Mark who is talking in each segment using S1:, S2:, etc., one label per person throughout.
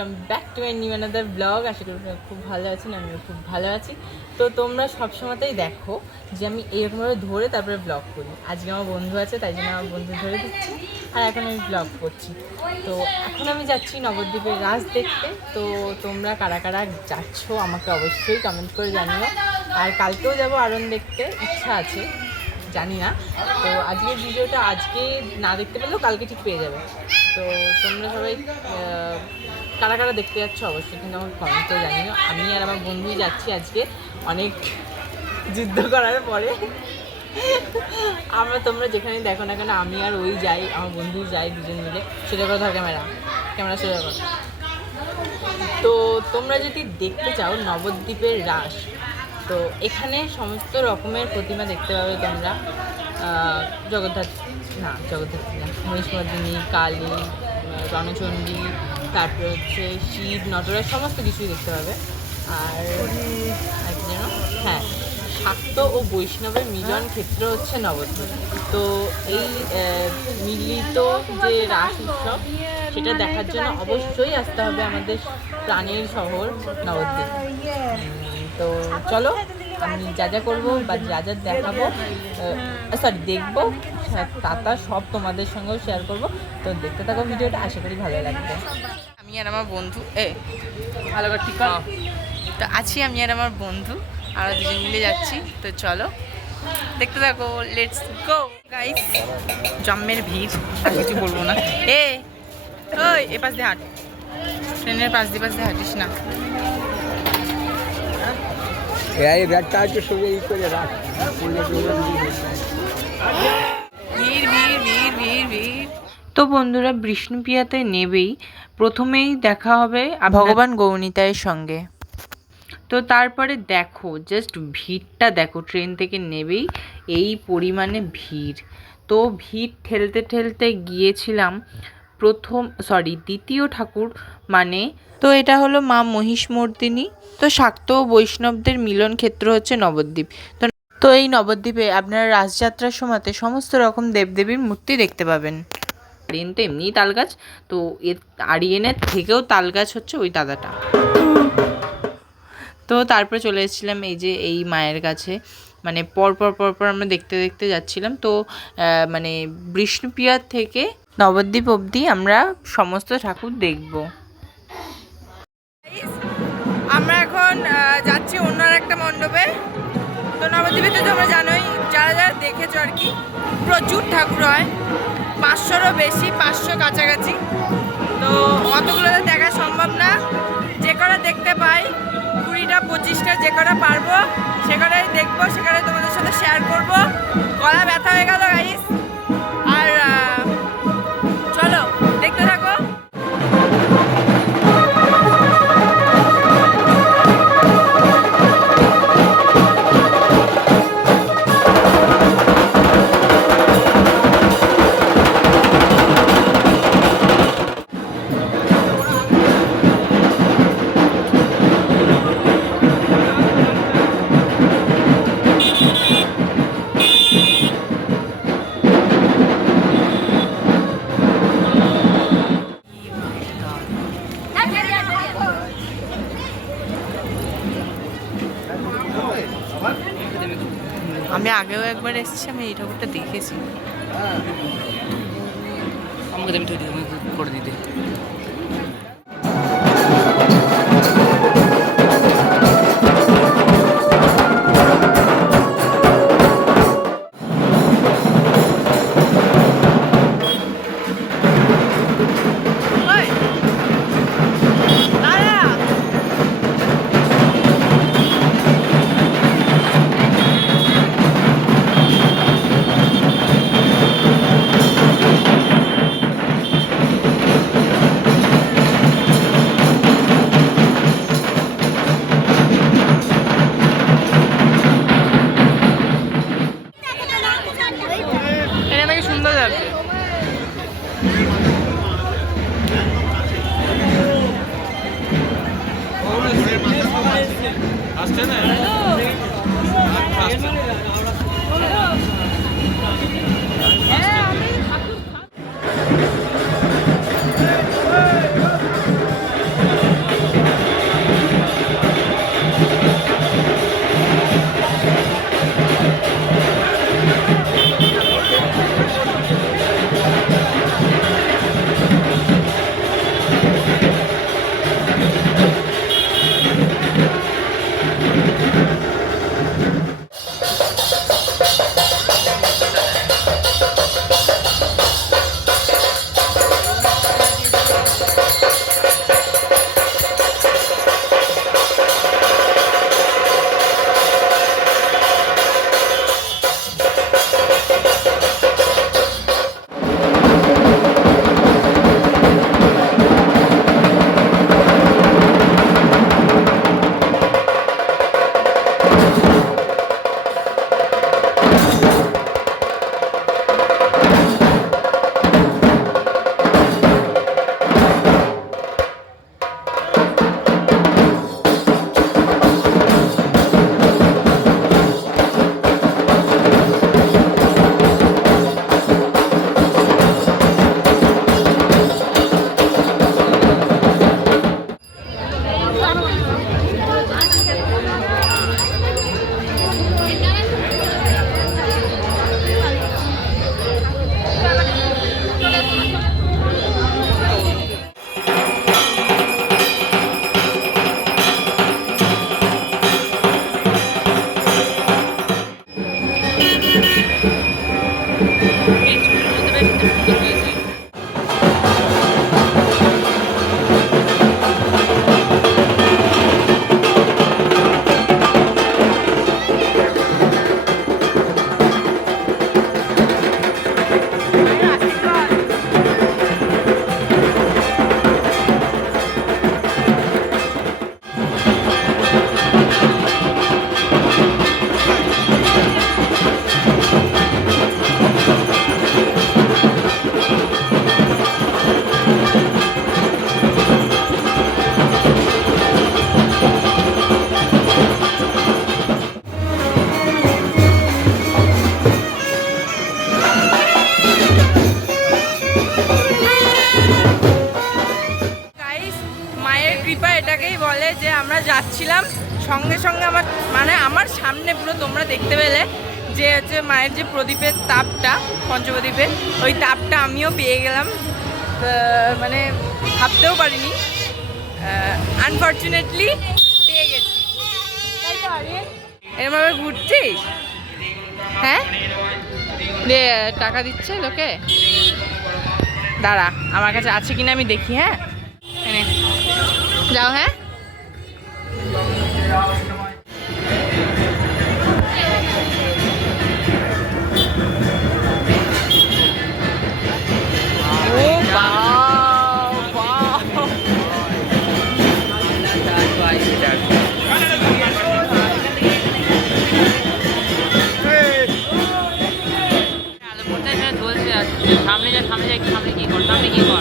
S1: Welcome back to my new another blog আশা করি খুব ভালো আছেন, আমিও খুব ভালো আছি। তো তোমরা সবসময়তেই দেখো যে আমি এরকমভাবে ধরে তারপরে ব্লগ করি। আজকে আমার বন্ধু আছে, তাই জন্য আমার বন্ধু ধরে দিচ্ছি, আর এখন আমি ব্লগ করছি। তো এখন আমি যাচ্ছি নবদ্বীপের রাস দেখতে। তো তোমরা কারা কারা যাচ্ছ আমাকে অবশ্যই কমেন্ট করে জানিও। আর কালকেও যাব আরন দেখতে, ইচ্ছা আছে, জানি না। তো আজকের ভিডিওটা আজকে না দেখতে পেলেও কালকে ঠিক পেয়ে যাবে। তো তোমরা সবাই কারা কারা দেখতে যাচ্ছ অবশ্যই কিন্তু আমার কমেন্ট করে জানিও। আমি আর আমার বন্ধুই যাচ্ছি আজকে অনেক যুদ্ধ করার পরে। আমরা তোমরা যেখানে দেখো না কেন, আমি আর ওই যাই, আমার বন্ধুই যাই দুজন মিলে। সেটা করে ধর ক্যামেরা ক্যামেরা সোজা কর। তো তোমরা যদি দেখতে চাও নবদ্বীপের রাস, তো এখানে সমস্ত রকমের প্রতিমা দেখতে পাবে তোমরা। জগদ্ধাত্রী, না জগদ্ধাত্রী না মহিষমর্দিনী কালী রণচণ্ডী তারপরে হচ্ছে শিব, নটরাজ, সমস্ত কিছুই দেখতে পাবে আর হ্যাঁ শাক্ত ও বৈষ্ণবের মিলন ক্ষেত্র হচ্ছে নবদ্বীপ। তো এই মিলিত যে রাস উৎসব, সেটা দেখার জন্য অবশ্যই আসতে হবে আমাদের প্রাণের শহর নবদ্বীপ। তো চলো আমি যা যা করব বা যা যা দেখাবো সরি দেখব তাতা সব তোমাদের সঙ্গেও শেয়ার করব। তো দেখতে থাকো ভিডিওটা আশা করি ভালো লাগবে। আমি আর আমার বন্ধু এ ভালো করে ঠিক তো আছি আমি আর আমার বন্ধু আমরা দুজন মিলে যাচ্ছি তো চলো। দেখতে থাকো লেটস গো গাইস জম্মের ভিড় আর কিছু বলব না। এ ওই এ পাশ দিয়ে হাঁট। ট্রেনের পাশ দিয়ে পাশ দিয়ে হাঁটিস না।
S2: এই ব্যাগটা একটু সঙ্গে ই করে রাখ। পড়লে টড়লে যদি হয়ে যায়।
S1: ভিড় ভিড় ভিড় ভিড় ভিড়। তো বন্ধুরা বিষ্ণুপ্রিয়াতে নেবেই। প্রথমেই দেখা হবে ভগবান গৌনিতায়ের সঙ্গে। তো তারপরে দেখো জাস্ট ভিড়টা দেখো ট্রেন থেকে নেবেই এই পরিমাণে ভিড়। তো ভিড় ঠেলতে ঠেলতে গিয়েছিলাম প্রথম সরি দ্বিতীয় ঠাকুর মানে তো এটা হলো মা মহিষমর্দিনী তো শাক্ত ও বৈষ্ণবদের মিলন ক্ষেত্র হচ্ছে নবদ্বীপ। তো তো এই নবদ্বীপে আপনারা রাসযাত্রার সময়তে সমস্ত রকম দেবদেবীর মূর্তি দেখতে পাবেন। আরিয়েন তো এমনিই তাল গাছ তো এর আরিয়েনের থেকেও তাল গাছ হচ্ছে ওই দাদাটা। তো তারপরে চলে এসেছিলাম এই যে এই মায়ের কাছে। মানে পর পর পর পর আমরা দেখতে দেখতে যাচ্ছিলাম। তো মানে বিষ্ণুপ্রিয়ার থেকে নবদ্বীপ অবধি আমরা সমস্ত ঠাকুর দেখব। আমরা এখন যাচ্ছি অন্য একটা মণ্ডপে। তো নবদ্বীপে তো তোমরা জানোই, যারা যারা দেখেছ আর কি, প্রচুর ঠাকুর হয়। পাঁচশোরও বেশি, পাঁচশো কাছাকাছি। তো অতগুলো তো দেখা সম্ভব না। যে কটা দেখতে পাই, কুড়িটা, পঁচিশটা যে কটা পারব, সে কটাই দেখব, সে কটাই তোমাদের সাথে শেয়ার করব। গলা ব্যথা হয়ে গেল গাইস আর
S3: তৈরি
S1: মায়ের যে প্রদীপের তাপটা, পঞ্চপ্রদীপের, ওই তাপটা আমিও পেয়ে গেলাম। মানে ভাবতেও পারিনি। আনফর্চুনেটলি পেয়ে গেছি? এরমভাবে ঘুরছিস? হ্যাঁ? টাকা দিচ্ছে লোকে? দাঁড়া, আমার কাছে আছে কিনা আমি দেখি হ্যাঁ। যাও হ্যাঁ?
S3: সামনে যা সামনে যা সামনে কি কর সামনে কি কর।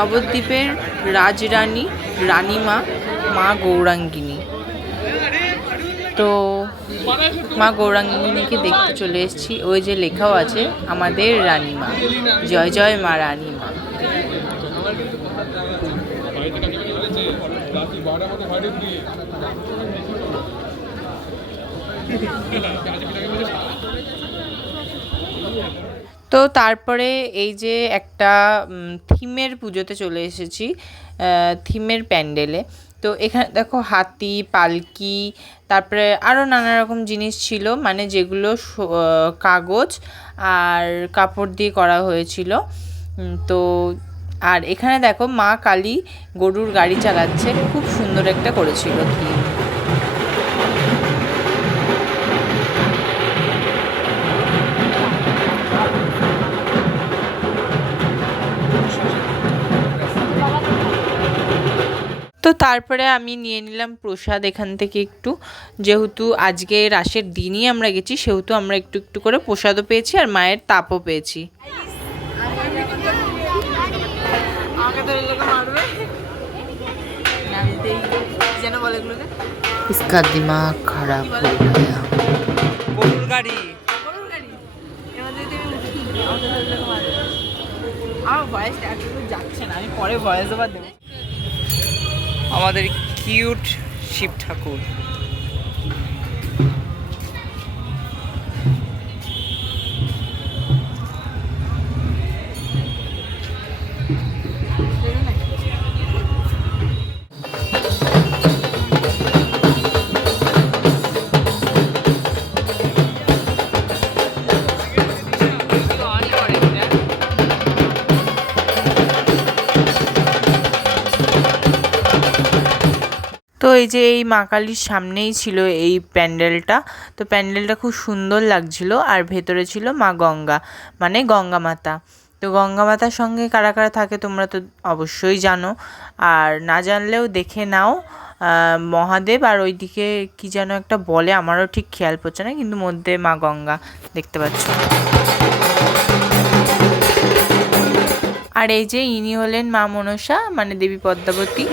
S1: নবদ্বীপের রাজরানী, রানীমা, মা গৌরাঙ্গিনী। তো মা গৌরাঙ্গিনীকে দেখতে চলে এসেছি। ওই যে লেখাও আছে, আমাদের রানীমা। জয় জয় মা রানীমা। তো তারপরে এই যে একটা থিমের পুজোতে চলে এসেছি থিমের প্যান্ডেলে। তো এখানে দেখো হাতি, পালকি, তারপরে আরও নানা রকম জিনিস ছিল মানে যেগুলো কাগজ আর কাপড় দিয়ে করা হয়েছিল। তো আর এখানে দেখো মা কালী গরুর গাড়ি চালাচ্ছে, খুব সুন্দর একটা করেছিল থিম। তারপরে আমি নিয়ে নিলাম প্রসাদ এখান থেকে একটু যেহেতু আজকে রাসের দিনই আমরা গেছি সেহেতু আমরা একটু একটু করে প্রসাদও পেয়েছি আর মায়ের তাপও পেয়েছি
S3: इसका दिमाग खराब हो गया
S2: গরুর গাড়ি
S1: আমার ভয়েসটা একটু যাচ্ছে না আমি পরে ভয়েস ওভার দেবো
S2: আমাদের কিউট শিব ঠাকুর।
S1: তো এই যে এই মা কালীর সামনেই ছিল এই প্যান্ডেলটা, তো প্যান্ডেলটা খুব সুন্দর লাগছিল আর ভেতরে ছিল মা গঙ্গা মানে গঙ্গা মাতা। তো গঙ্গা মাতার সঙ্গে কারা কারা থাকে তোমরা তো অবশ্যই জানো। আর না জানলেও দেখে নাও মহাদেব আর ওইদিকে কি যেন একটা বলে, আমারও ঠিক খেয়াল পড়ছে না, কিন্তু মধ্যে মা গঙ্গা দেখতে পাচ্ছ। আর এই যে ইনি হলেন মা মনসা মানে দেবী পদ্মাবতী।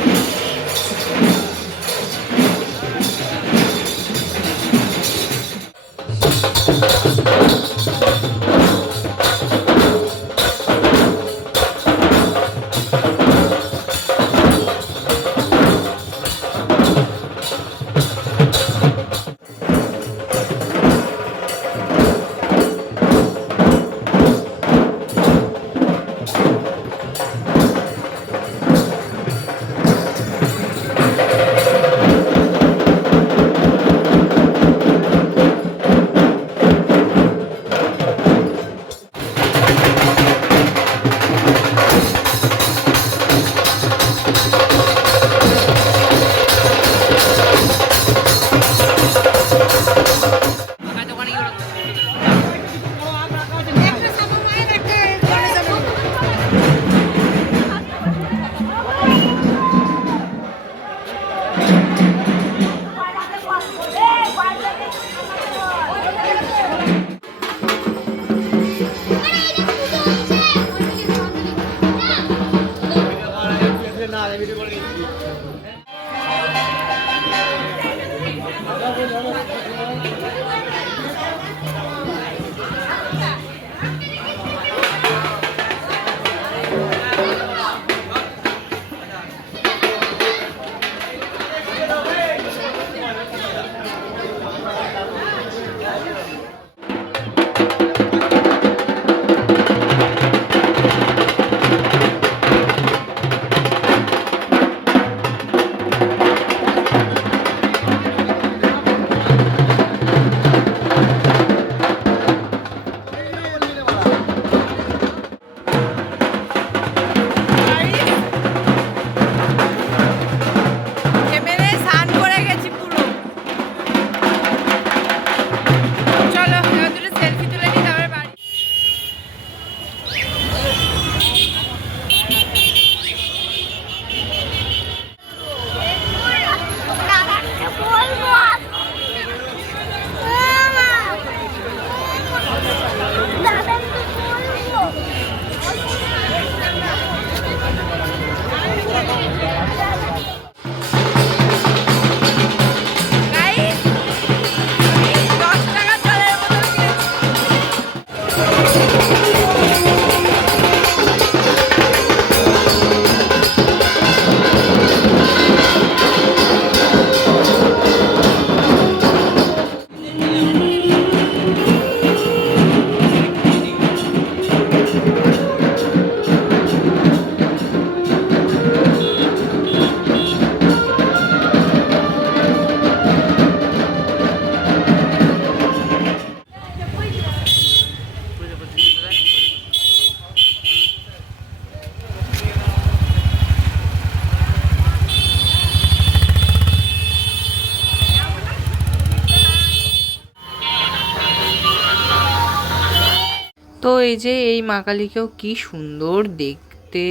S1: তো এই যে এই মা কালীকেও কি সুন্দর দেখতে।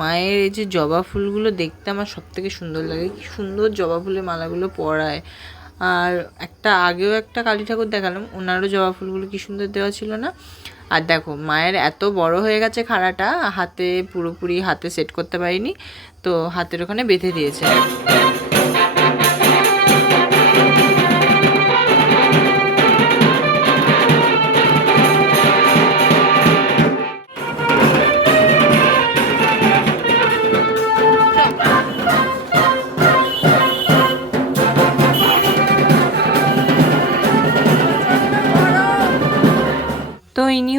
S1: মায়ের এই যে জবা ফুলগুলো দেখতে আমার সব থেকে সুন্দর লাগে। কি সুন্দর জবা ফুলের মালাগুলো পরায়। আর একটা আগেও একটা কালী ঠাকুর দেখালাম, ওনারও জবা ফুলগুলো কি সুন্দর দেওয়া ছিল না? আর দেখো, মায়ের এত বড় হয়ে গেছে খাড়াটা, হাতে পুরোপুরি হাতে সেট করতে পারিনি, তো হাতের ওখানে বেঁধে দিয়েছে।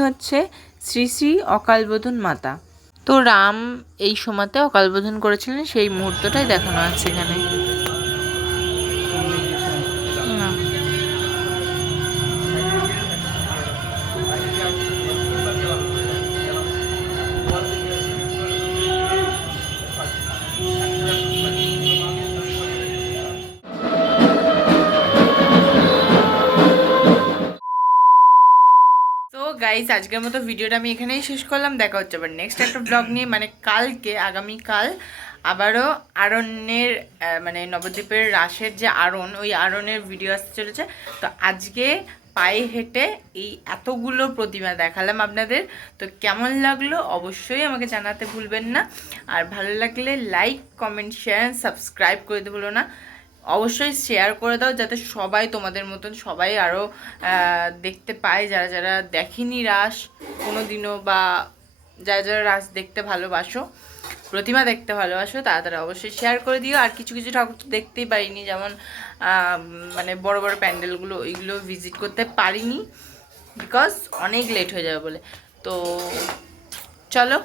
S1: হচ্ছে শ্রী শ্রী অকালবোধন মাতা। তো রাম এই সময়তে অকালবোধন করেছিলেন, সেই মুহূর্তটাই দেখানো আছে এখানে। গাইস আজকের মতো ভিডিওটা আমি এখানেই শেষ করলাম। দেখা হচ্ছে আবার নেক্সট একটা ব্লগ নিয়ে মানে কালকে, আগামীকাল। আবারও আরণ্যের মানে নবদ্বীপের রাসের যে আরণ, ওই আরণের ভিডিও আসতে চলেছে। তো আজকে পায়ে হেঁটে এই এতগুলো প্রতিমা দেখালাম আপনাদের। তো কেমন লাগল অবশ্যই আমাকে জানাতে ভুলবেন না। আর ভালো লাগলে লাইক কমেন্ট শেয়ার সাবস্ক্রাইব করে দিতে না। অবশ্যই শেয়ার করে দাও যাতে সবাই তোমাদের মতন সবাই আরও দেখতে পায়। যারা যারা দেখেনি রাস কোনো দিনও বা যারা যারা রাস দেখতে ভালোবাসো, প্রতিমা দেখতে ভালোবাসো, তারা তারা অবশ্যই শেয়ার করে দিও। আর কিছু কিছু ঠাকুর তো দেখতেই পারিনি, যেমন মানে বড় বড় প্যান্ডেলগুলো ওইগুলো ভিজিট করতে পারিনি বিকজ অনেক লেট হয়ে যাবে বলে। তো চলো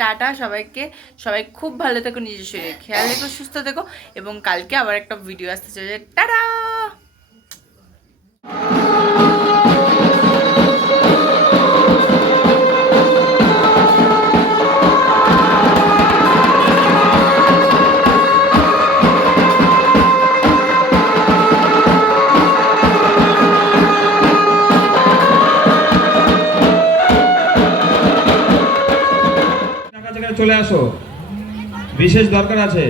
S1: টাটা, সবাইকে। সবাই খুব ভালো থেকো, নিজের শরীরে খেয়াল রেখো, সুস্থ থেকো, এবং কালকে আবার একটা ভিডিও আসতে চলেছে। টাটা!
S4: চলে আসো। বিশেষ দরকার আছে।